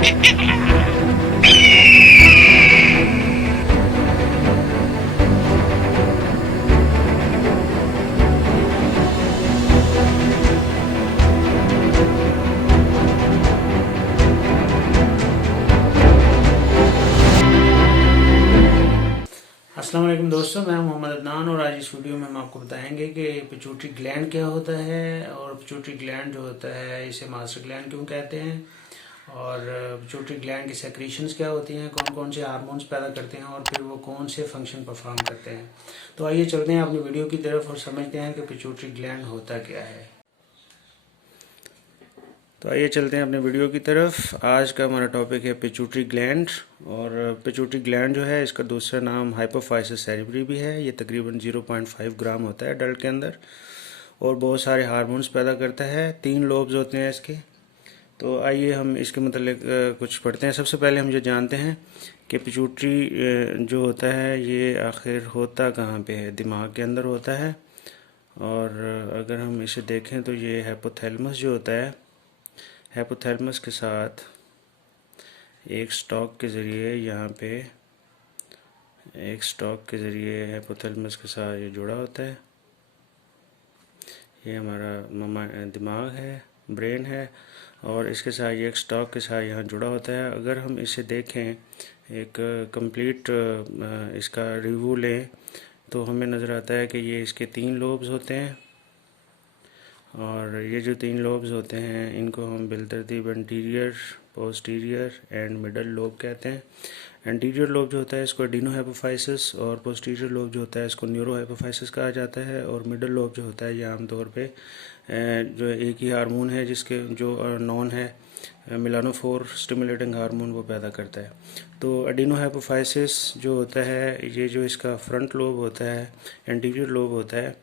अस्सलाम वालेकुम दोस्तों, मैं मोहम्मद अदनान और आज इस वीडियो में हम आपको बताएंगे कि पिट्यूटरी ग्लैंड क्या होता है और पिट्यूटरी ग्लैंड जो होता है इसे मास्टर ग्लैंड क्यों कहते हैं और पिट्यूटरी ग्लैंड की सेक्रीशंस क्या होती हैं, कौन कौन से हार्मोन्स पैदा करते हैं और फिर वो कौन से फंक्शन परफॉर्म करते हैं। तो आइए चलते हैं अपनी वीडियो की तरफ और समझते हैं कि पिट्यूटरी ग्लैंड होता क्या है। तो आइए चलते हैं अपने वीडियो की तरफ। आज का हमारा टॉपिक है पिट्यूटरी ग्लैंड। और पिट्यूटरी ग्लैंड जो है इसका दूसरा नाम हाइपोफाइसिस सेरेब्री भी है। ये तकरीबन 0.5 ग्राम होता है अडल्ट के अंदर और बहुत सारे हार्मोन्स पैदा करता है। 3 लोब्स होते हैं इसके। तो आइए हम इसके मतलब कुछ पढ़ते हैं। सबसे पहले हम ये जानते हैं कि पिट्यूटरी जो होता है ये आखिर होता कहाँ पे है। दिमाग के अंदर होता है। और अगर हम इसे देखें तो ये हाइपोथैलेमस जो होता है, हाइपोथैलेमस के साथ एक स्टॉक के ज़रिए हाइपोथैलेमस के साथ ये जुड़ा होता है। ये हमारा दिमाग है, ब्रेन है और इसके साथ ये एक स्टॉक के साथ यहाँ जुड़ा होता है। अगर हम इसे देखें, एक कंप्लीट इसका रिव्यू लें तो हमें नज़र आता है कि ये इसके 3 लोब्स होते हैं। और ये जो 3 लोब्स होते हैं इनको हम बिलतरतीब anterior, posterior and middle lobe कहते हैं। एंटीरियर लोब जो होता है इसको एडिनो हाइपोफाइसिस और पोस्टीरियर लोब जो होता है इसको न्यूरो हाइपोफाइसिस कहा जाता है। और मिडल लोब जो होता है ये आमतौर पे जो एक ही हार्मोन है जिसके जो नॉन है मिलानोफोर स्टिमुलेटिंग हार्मोन वो पैदा करता है। तो एडिनो हाइपोफाइसिस जो होता है ये जो इसका फ्रंट लोब होता है, एंटीरियर लोब होता है,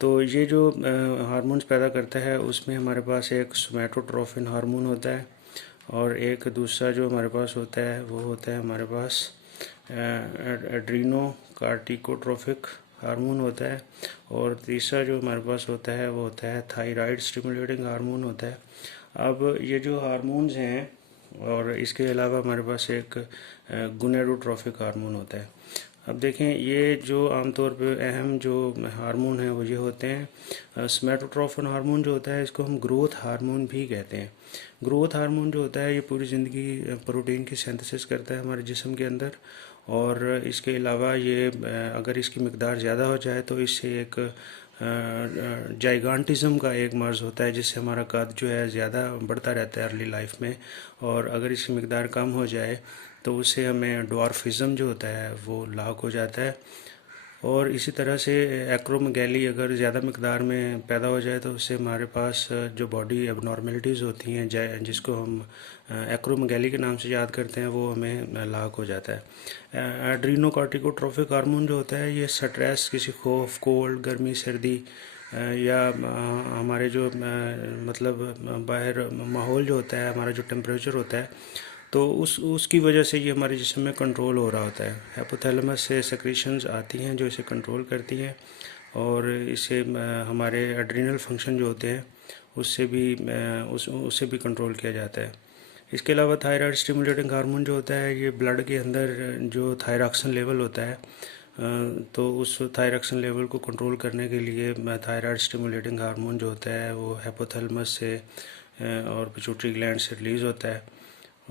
तो ये जो हार्मोन्स पैदा करता है उसमें हमारे पास एक सोमैटोट्रोफिन हार्मोन होता है और एक दूसरा जो हमारे पास होता है वो होता है हमारे पास एड्रीनो कार्टिकोट्रोफिक हार्मोन होता है। और तीसरा जो हमारे पास होता है वो होता है थायराइड स्टिमुलेटिंग हार्मोन होता है। अब ये जो हार्मोन्स हैं और इसके अलावा हमारे पास एक गोनेडोट्रोफिक हार्मोन होता है। अब देखें, ये जो आमतौर पे अहम जो हार्मोन है वो ये होते हैं। सोमैटोट्रोफिन हार्मोन जो होता है इसको हम ग्रोथ हार्मोन भी कहते हैं। ग्रोथ हार्मोन जो होता है ये पूरी ज़िंदगी प्रोटीन की सिंथेसिस करता है हमारे जिस्म के अंदर। और इसके अलावा ये अगर इसकी मिकदार ज़्यादा हो जाए तो इससे एक जाइगांटिज़म का एक मर्ज़ होता है जिससे हमारा कद जो है ज़्यादा बढ़ता रहता है अर्ली लाइफ में। और अगर इसकी मिकदार कम हो जाए तो उससे हमें ड्वार्फिज़म जो होता है वो लाक हो जाता है। और इसी तरह से एक्रोमेगैली अगर ज़्यादा मकदार में पैदा हो जाए तो उससे हमारे पास जो बॉडी एबनॉर्मेलिटीज़ होती हैं जिसको हम एक्रोमेगैली के नाम से याद करते हैं वो हमें लाक हो जाता है। एड्रीनोकॉर्टिकोट्रोफिक हार्मोन जो होता है ये स्ट्रेस, किसी खौफ, कोल्ड, गर्मी, सर्दी या हमारे जो मतलब बाहर माहौल जो होता है, हमारा जो टेम्परेचर होता है, तो उसकी वजह से ये हमारे जिस्म में कंट्रोल हो रहा होता है। हाइपोथैलेमस से सेक्रीशंस आती हैं जो इसे कंट्रोल करती हैं और इसे हमारे एड्रिनल फंक्शन जो होते हैं उससे भी कंट्रोल किया जाता है। इसके अलावा थायराइड स्टिमुलेटिंग हार्मोन जो होता है ये ब्लड के अंदर जो थायरॉक्सिन लेवल होता है तो उस थायरॉक्सिन लेवल को कंट्रोल करने के लिए थायराइड स्टिमुलेटिंग हार्मोन जो होता है वो हाइपोथैलेमस से और पिट्यूटरी ग्लैंड से रिलीज़ होता है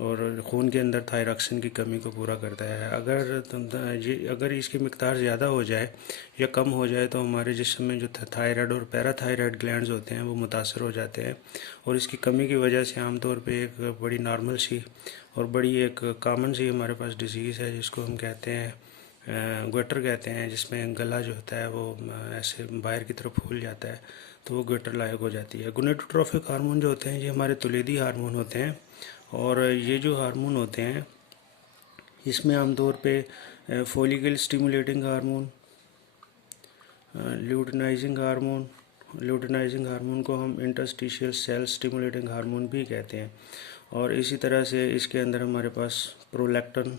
और खून के अंदर थायरॉक्सिन की कमी को पूरा करता है। अगर इसकी मिकदार ज़्यादा हो जाए या कम हो जाए तो हमारे जिस्म में जो थायराइड और पैराथायराइड ग्लैंड्स होते हैं वो मुतासर हो जाते हैं। और इसकी कमी की वजह से आमतौर पे एक बड़ी नॉर्मल सी और बड़ी एक कॉमन सी हमारे पास डिजीज़ है जिसको हम कहते हैं ग्वेटर कहते हैं, जिसमें गला जो होता है वो ऐसे बाहर की तरफ फूल जाता है तो वो ग्वेटर लायक हो जाती है। गोनेडोट्रोफिक हार्मोन जो होते हैं ये हमारे तुलेदी हार्मोन होते हैं। और ये जो हार्मोन होते हैं इसमें आमतौर पे follicle stimulating hormone, luteinizing hormone को हम इंटरस्टिशियल सेल स्टिमुलेटिंग हार्मोन भी कहते हैं। और इसी तरह से इसके अंदर हमारे पास प्रोलैक्टिन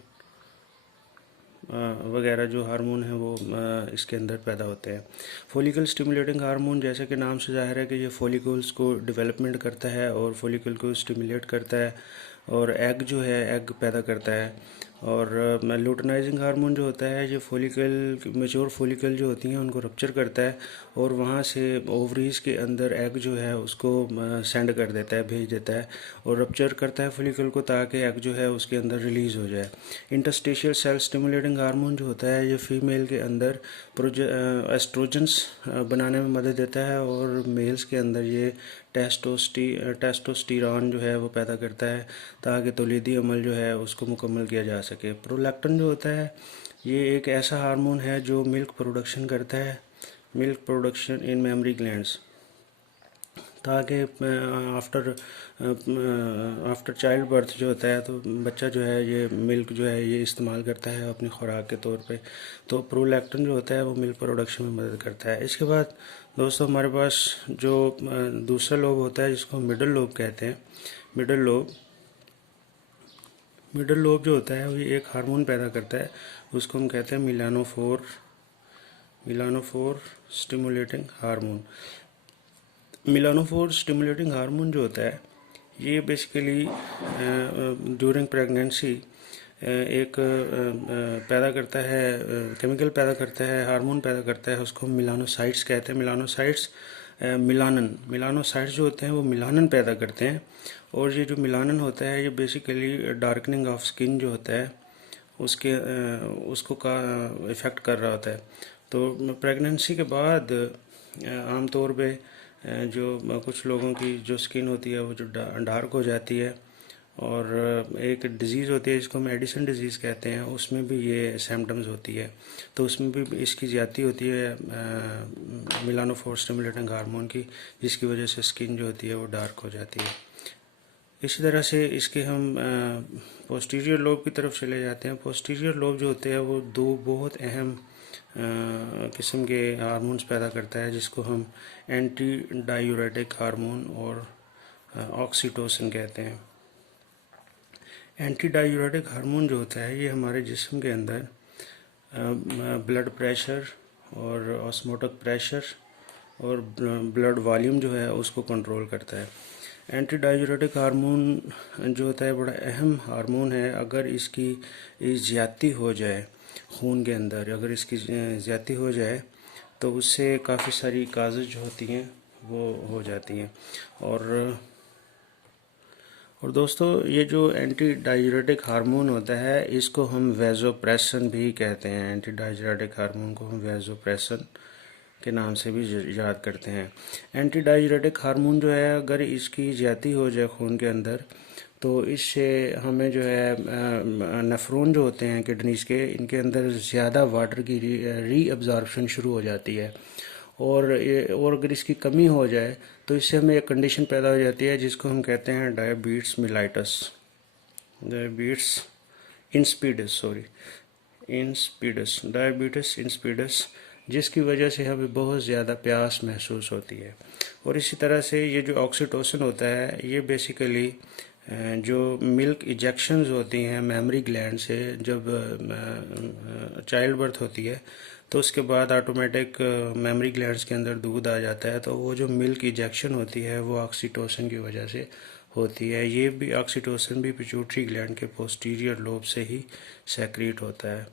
वगैरह जो हार्मोन है वो इसके अंदर पैदा होते हैं। फॉलिकल स्टिमुलेटिंग हार्मोन जैसे कि नाम से ज़ाहिर है कि ये फॉलिकल्स को डेवलपमेंट करता है और फॉलिकल को स्टिमुलेट करता है। और एग जो है एग पैदा करता है। और लुटेनाइजिंग हार्मोन जो होता है ये फॉलिकल मेच्योर फॉलिकल जो होती हैं उनको रप्चर करता है और वहाँ से ओवरीज के अंदर एग जो है उसको सेंड कर देता है, भेज देता है और रप्चर करता है फॉलिकल को ताकि एग जो है उसके अंदर रिलीज़ हो जाए। इंटरस्टिशियल सेल स्टिमुलेटिंग हार्मोन जो होता है ये फीमेल के अंदर एस्ट्रोजन्स बनाने में मदद देता है और मेल्स के अंदर ये टेस्टोस्टेरॉन जो है वो पैदा करता है ताकि तौलीदी अमल जो है उसको मुकम्मल किया जा सके। प्रोलैक्टिन जो होता है ये एक ऐसा हार्मोन है जो मिल्क प्रोडक्शन करता है, milk production in mammary glands, ताकि आफ्टर चाइल्ड बर्थ जो होता है तो बच्चा जो है ये मिल्क जो है ये इस्तेमाल करता है अपनी खुराक के तौर पे। तो प्रोलैक्टिन जो होता है वो मिल्क प्रोडक्शन में मदद करता है। इसके बाद दोस्तों हमारे पास जो दूसरा लोब होता है जिसको मिडल लोब कहते हैं। मिडल लोब जो होता है वो ये एक हार्मोन पैदा करता है, उसको हम कहते हैं मिलानोफोर स्टिमुलेटिंग हार्मोन। मिलानोफोर स्टिमुलेटिंग हार्मोन जो होता है ये बेसिकली ड्यूरिंग प्रेगनेंसी एक पैदा करता है, केमिकल पैदा करता है, हार्मोन पैदा करता है, उसको मिलानोसाइट्स कहते हैं। मिलानोसाइट्स जो होते हैं वो मिलानन पैदा करते हैं और ये जो मिलानन होता है ये बेसिकली डार्कनिंग ऑफ स्किन जो होता है उसको का इफ़ेक्ट कर रहा होता है। तो प्रेगनेंसी के बाद आमतौर पे जो कुछ लोगों की जो स्किन होती है वो जो डार्क हो जाती है और एक डिज़ीज़ होती है जिसको हम एडिसन डिज़ीज़ कहते हैं, उसमें भी ये सिम्टम्स होती है। तो उसमें भी इसकी ज़्यादती होती है मिलानोफोर स्टिमुलेटिंग हार्मोन की, जिसकी वजह से स्किन जो होती है वो डार्क हो जाती है। इसी तरह से इसके हम पोस्टीरियर लोब की तरफ चले जाते हैं। पोस्टीरियर लोब जो होते हैं वो दो बहुत अहम किस्म के हार्मोन्स पैदा करता है जिसको हम एंटी डायूरेटिक हार्मोन और ऑक्सीटोसिन कहते हैं। एंटी डायूरेटिक हार्मोन जो होता है ये हमारे जिस्म के अंदर ब्लड प्रेशर और ऑस्मोटिक प्रेशर और ब्लड वॉल्यूम जो है उसको कंट्रोल करता है। एंटी डायूरेटिक हार्मोन जो होता है बड़ा अहम हार्मोन है। अगर इसकी ज़्यादती हो जाए खून के अंदर, अगर इसकी ज़्यादती हो जाए तो उससे काफ़ी सारी काजेज़ जो होती हैं वो हो जाती हैं। और दोस्तों ये जो एंटी डायूरेटिक हार्मोन होता है इसको हम वैसोप्रेसन भी कहते हैं। एंटी डायूरेटिक हार्मोन को हम वैसोप्रेसन के नाम से भी याद करते हैं। एंटी डायूरेटिक हार्मोन जो है अगर इसकी ज़्यादती हो जाए खून के अंदर तो इससे हमें जो है नेफ्रॉन जो होते हैं किडनीज के, इनके अंदर ज़्यादा वाटर की रीअब्जॉर्प्शन शुरू हो जाती है और अगर इसकी कमी हो जाए तो इससे हमें एक कंडीशन पैदा हो जाती है जिसको हम कहते हैं डायबिटीज़ इंस्पिडस, जिसकी वजह से हमें बहुत ज़्यादा प्यास महसूस होती है। और इसी तरह से ये जो ऑक्सीटोसिन होता है ये बेसिकली जो मिल्क इजेक्शंस होती हैं मेमरी ग्लैंड से जब चाइल्ड बर्थ होती है तो उसके बाद ऑटोमेटिक मेमरी ग्लैंड्स के अंदर दूध आ जाता है, तो वो जो मिल्क इजेक्शन होती है वो ऑक्सीटोसिन की वजह से होती है। ये भी ऑक्सीटोसिन भी पिट्यूटरी ग्लैंड के पोस्टीरियर लोब से ही सेक्रेट होता है।